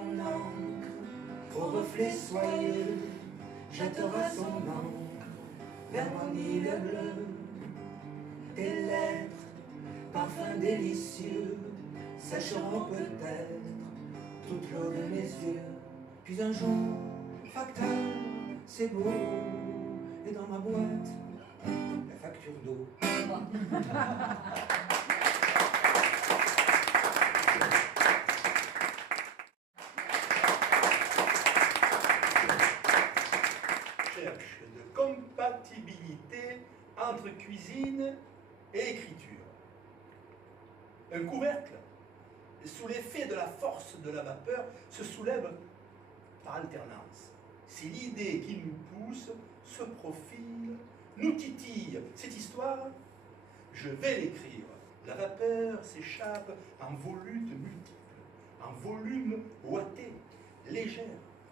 en encre, au reflet soyeux, jettera son encre vers mon île bleue. Tes lettres, parfum délicieux, sécheront peut-être toute l'eau de mes yeux. Puis un jour, facteur, c'est beau, et dans ma boîte, la facture d'eau. Cherche de compatibilité entre cuisine et écriture. Un couvercle, sous l'effet de la force de la vapeur, se soulève par alternance. C'est l'idée qui nous pousse, se profile, nous titille. Cette histoire, je vais l'écrire. La vapeur s'échappe en volutes multiples, en volumes ouatés, légères.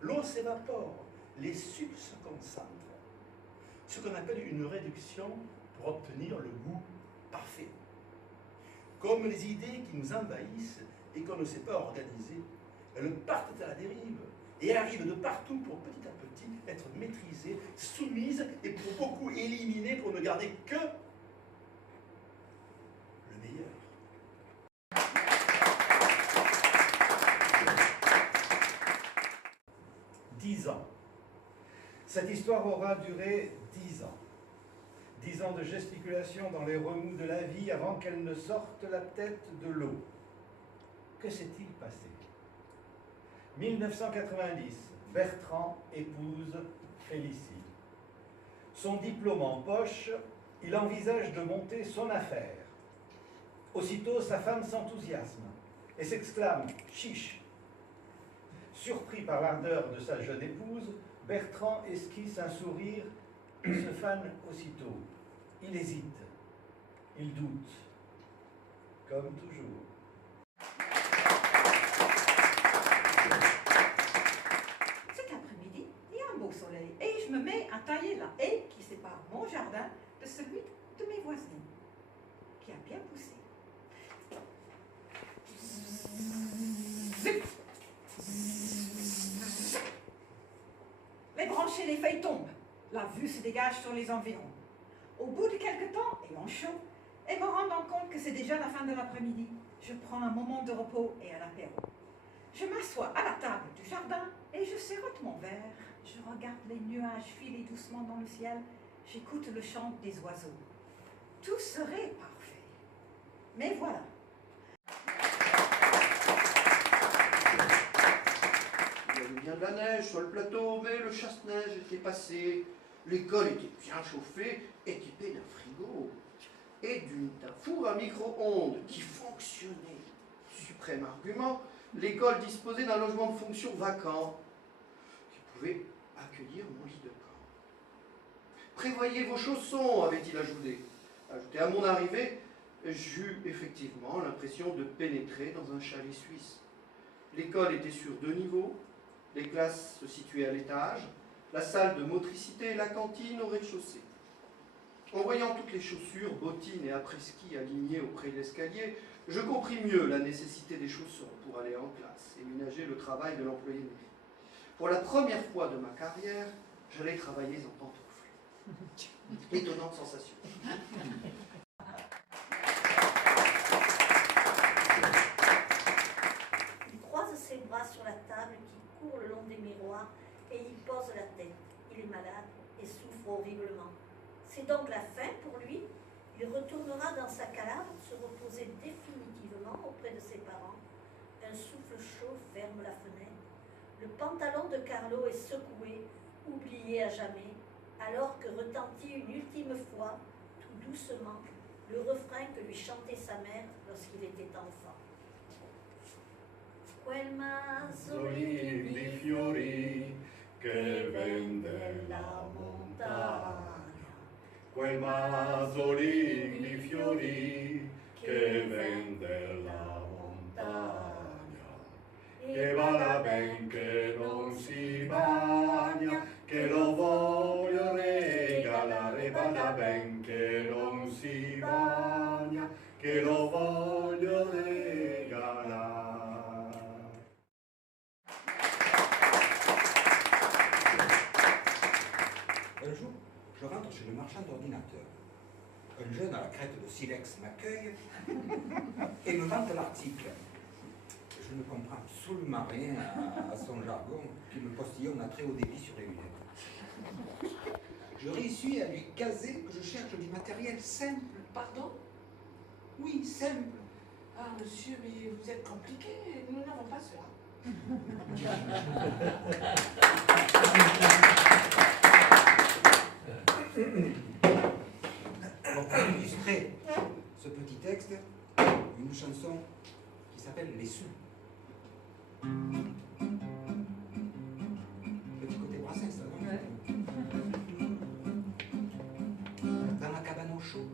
L'eau s'évapore, les sucs se concentrent. Ce qu'on appelle une réduction pour obtenir le goût parfait. Comme les idées qui nous envahissent et qu'on ne sait pas organiser, elles partent à la dérive et arrivent de partout pour petit à petit être maîtrisées, soumises et pour beaucoup éliminées pour ne garder que le meilleur. « 10 ans. Cette histoire aura duré 10 ans. 10 ans de gesticulation dans les remous de la vie avant qu'elle ne sorte la tête de l'eau. Que s'est-il passé? 1990, Bertrand épouse Félicie. Son diplôme en poche, il envisage de monter son affaire. Aussitôt, sa femme s'enthousiasme et s'exclame « Chiche !» Surpris par l'ardeur de sa jeune épouse, Bertrand esquisse un sourire et se fane aussitôt. Il hésite, il doute, comme toujours. Cet après-midi, il y a un beau soleil et je me mets à tailler la haie qui sépare mon jardin de celui de mes voisines, qui a bien poussé. Zip. Les branches et les feuilles tombent. La vue se dégage sur les environs. Au bout de quelque temps, ayant chaud, et me rendant compte que c'est déjà la fin de l'après-midi, je prends un moment de repos et un apéro. Je m'assois à la table du jardin et je serrote mon verre. Je regarde les nuages filer doucement dans le ciel. J'écoute le chant des oiseaux. Tout serait parfait. Mais voilà. Il y avait bien de la neige sur le plateau, mais le chasse-neige était passé. L'école était bien chauffée, équipée d'un frigo et d'un four à micro-ondes qui fonctionnait. Suprême argument, l'école disposait d'un logement de fonction vacant qui pouvait accueillir mon lit de camp. Prévoyez vos chaussons, avait-il ajouté. À mon arrivée, j'eus effectivement l'impression de pénétrer dans un chalet suisse. L'école était sur 2 niveaux, les classes se situaient à l'étage, la salle de motricité et la cantine au rez-de-chaussée. En voyant toutes les chaussures, bottines et après-ski alignées auprès de l'escalier, je compris mieux la nécessité des chaussons pour aller en classe et ménager le travail de l'employé de mairie. Pour la première fois de ma carrière, j'allais travailler en pantoufles. Étonnante sensation. Il croise ses bras sur la table qui court le long des miroirs et y pose la tête. Il est malade et souffre horriblement. C'est donc la fin pour lui. Il retournera dans sa calabre, se reposer définitivement auprès de ses parents. Un souffle chaud ferme la fenêtre. Le pantalon de Carlo est secoué, oublié à jamais, alors que retentit une ultime fois, tout doucement, le refrain que lui chantait sa mère lorsqu'il était enfant. Quel mazzolino di fiori che vende la montagna, quel mazzolino di fiori che vende la montagna, che vada ben che non si bagna, che lo voglio regalare, vada ben che non si bagna, che lo voglio regalare. chez le marchand d'ordinateurs. Un jeune à la crête de silex m'accueille et me vante l'article. Je ne comprends absolument rien à son jargon qui me postillonne à très haut débit sur les lunettes. Je réussis à lui caser que je cherche du matériel simple. Pardon? Oui, simple. Ah, monsieur, mais vous êtes compliqué. Nous n'avons pas cela. Alors, pour illustrer ce petit texte, une chanson qui s'appelle Les Sous. Petit côté Brassens, ça, non? Dans la cabane au chaud,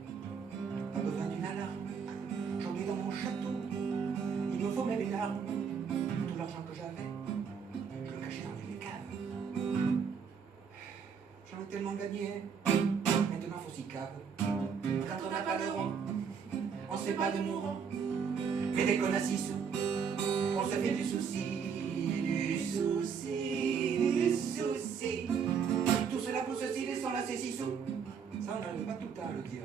pas besoin d'une alarme. J'en ai dans mon château, il me faut même une arme. Tout l'argent que j'avais, je le cachais dans une cave. J'en ai tellement gagné, maintenant faut s'y cave. Quand on n'a pas de rond, on se fait pas de mourant. Mais dès qu'on a 6 sous, on se fait du souci, du souci, du souci. Tout cela pour ceci, laissant là ces 6 sous. Ça, on n'arrive pas tout le temps à le dire.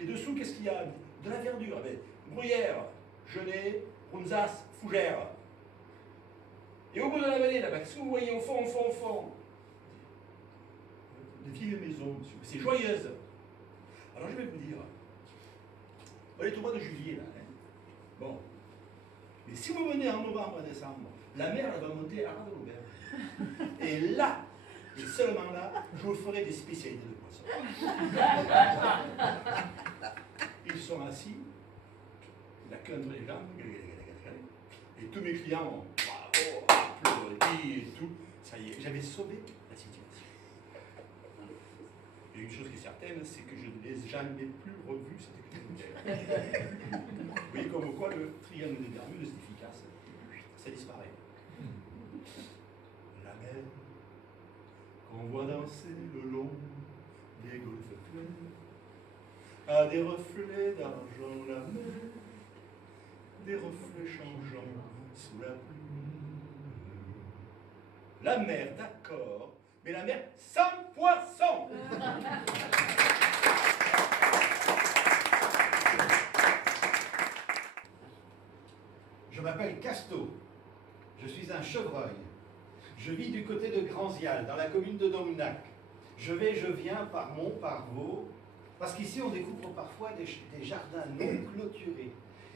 Et dessous, qu'est-ce qu'il y a? De la verdure. Avec bruyère, genêt, runzas, fougère. Et au bout de la vallée, là-bas, qu'est-ce que vous voyez au fond, au fond, au fond? De vieilles maisons, monsieur. C'est joyeuse. Alors je vais vous dire, on est au mois de juillet, là. Hein. Bon. Mais si vous venez en novembre, décembre, la mer, elle va monter à ras de l'auberge. Et là, et seulement là, je vous ferai des spécialités de poisson. Ils sont assis, la queue entre les jambes, et tous mes clients ont applaudi et tout. Ça y est, j'avais sauvé la situation. Et une chose qui est certaine, c'est que je ne l'ai jamais plus revu cette activité. Vous voyez comme quoi le triangle des Bermudes est efficace. Ça disparaît. La mer qu'on voit danser le long des golfes clairs a des reflets d'argent la mer, des reflets changeants sous la pluie. La mer, d'accord, mais la mer sans poisson. Je m'appelle Casto. Je suis un chevreuil. Je vis du côté de Granzial, dans la commune de Domnac. Je vais, je viens par Mont, par Vaux, parce qu'ici on découvre parfois des jardins non clôturés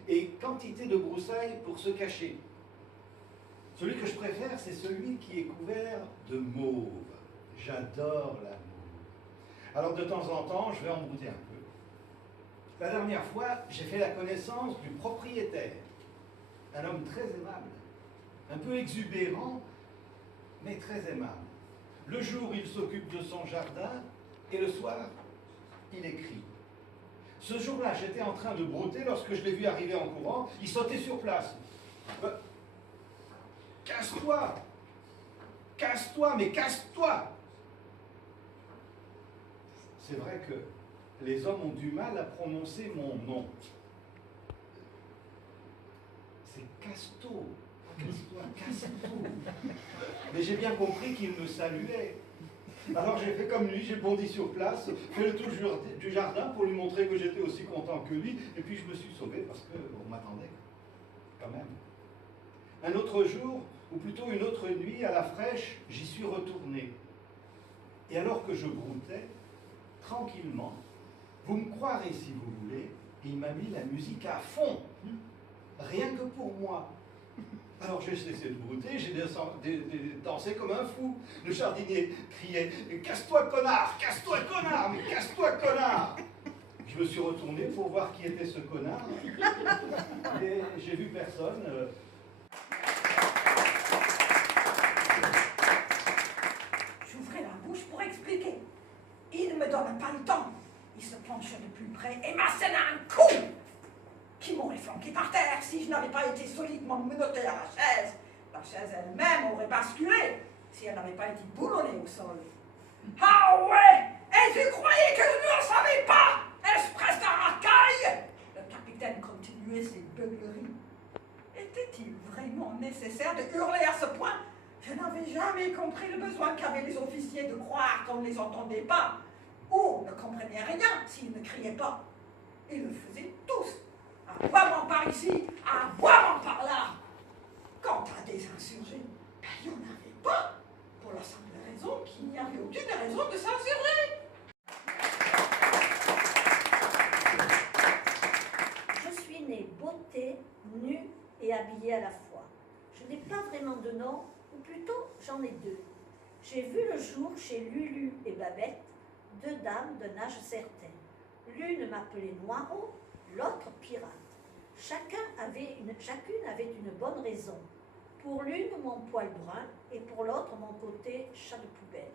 et quantité de broussailles pour se cacher. Celui que je préfère, c'est celui qui est couvert de mauve. J'adore la mauve. Alors de temps en temps, je vais en brouter un peu. La dernière fois, j'ai fait la connaissance du propriétaire. Un homme très aimable, un peu exubérant, mais très aimable. Le jour, il s'occupe de son jardin et le soir, il écrit. Ce jour-là, j'étais en train de brouter lorsque je l'ai vu arriver en courant. Il sautait sur place. Casse-toi! Casse-toi, mais casse-toi! C'est vrai que les hommes ont du mal à prononcer mon nom. C'est Casto. Casse-toi, Casto. Mais j'ai bien compris qu'il me saluait. Alors j'ai fait comme lui, j'ai bondi sur place, fait le tour du jardin pour lui montrer que j'étais aussi content que lui, et puis je me suis sauvé parce qu'on m'attendait quand même. Un autre jour, ou plutôt une autre nuit, à la fraîche, j'y suis retourné. Et alors que je broutais, tranquillement, vous me croirez si vous voulez, il m'a mis la musique à fond, rien que pour moi. Alors j'ai cessé de brouter, j'ai dansé comme un fou. Le jardinier criait « Casse-toi, connard! Casse-toi, connard! Mais casse-toi, connard !» Je me suis retourné pour voir qui était ce connard. Et j'ai vu personne. J'ouvrais la bouche pour expliquer. Il ne me donne pas le temps. Il se penche de plus près et m'assène un coup qui m'aurait flanqué par terre si je n'avais pas été solidement menotté à la chaise. La chaise elle-même aurait basculé si elle n'avait pas été boulonnée au sol. Ah ouais! Et tu croyais que je ne le savais pas? Espèce de racaille! Le capitaine continuait ses beugleries. Et Était-il vraiment nécessaire de hurler à ce point? Je n'avais jamais compris le besoin qu'avaient les officiers de croire qu'on ne les entendait pas, ou ne comprenaient rien s'ils ne criaient pas. Ils le faisaient tous, à boire par ici, à boire par là. Quant à des insurgés, il n'y en avait pas, pour la simple raison qu'il n'y avait aucune raison de s'insurger. Je suis née beauté, nue et habillée à la fois. Je n'ai pas vraiment de nom, ou plutôt j'en ai deux. J'ai vu le jour chez Lulu et Babette, deux dames d'un âge certain. L'une m'appelait Noiro, l'autre Pirate. Chacune avait une bonne raison. Pour l'une, mon poil brun, et pour l'autre, mon côté chat de poubelle.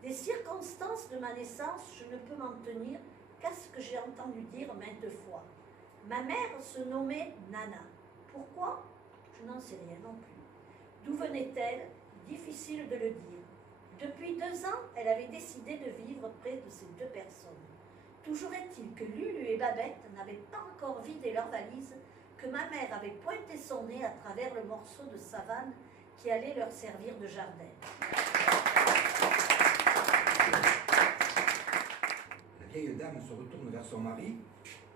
Des circonstances de ma naissance, je ne peux m'en tenir qu'à ce que j'ai entendu dire maintes fois. Ma mère se nommait Nana. Pourquoi? Je n'en sais rien non plus. D'où venait-elle? Difficile de le dire. Depuis 2 ans, elle avait décidé de vivre près de ces deux personnes. Toujours est-il que Lulu et Babette n'avaient pas encore vidé leur valise, que ma mère avait pointé son nez à travers le morceau de savane qui allait leur servir de jardin. La vieille dame se retourne vers son mari,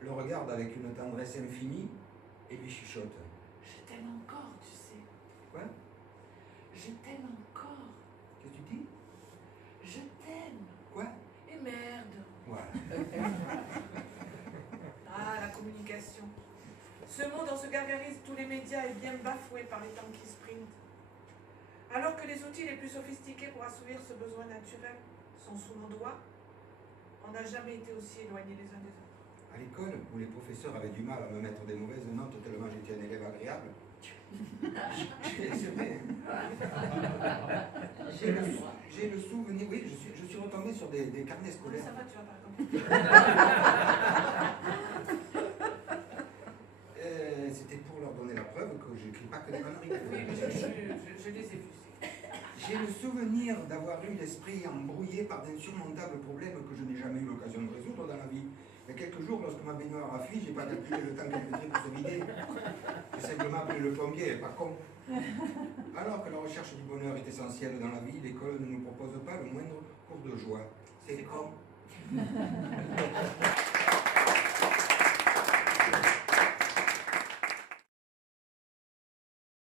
le regarde avec une tendresse infinie et lui chuchote. Je t'aime encore, tu sais. Quoi? Je t'aime encore. Qu'est-ce que tu dis? Je t'aime. Quoi? Et merde. Voilà. Ah, la communication. Ce mot dont se gargarisent tous les médias est bien bafoué par les temps qui sprintent. Alors que les outils les plus sophistiqués pour assouvir ce besoin naturel sont sous nos doigts, on n'a jamais été aussi éloignés les uns des autres. À l'école, où les professeurs avaient du mal à me mettre des mauvaises notes tellement j'étais un élève agréable, c'est vrai. J'ai le souvenir, oui, je suis retombé sur des carnets scolaires. Ça va, tu vas pas raconter. C'était pour leur donner la preuve que je n'écris pas que des conneries. Oui, mais je les ai vus. J'ai le souvenir d'avoir eu l'esprit embrouillé par d'insurmontables problèmes que je n'ai jamais eu l'occasion de résoudre dans la vie. Il y a quelques jours, lorsque ma baignoire a fui, j'ai pas calculé le temps qu'elle mettrait pour se vider. J'ai simplement appelé le plombier, pas con. Alors que la recherche du bonheur est essentielle dans la vie, l'école ne nous propose pas le moindre cours de joie. C'est con.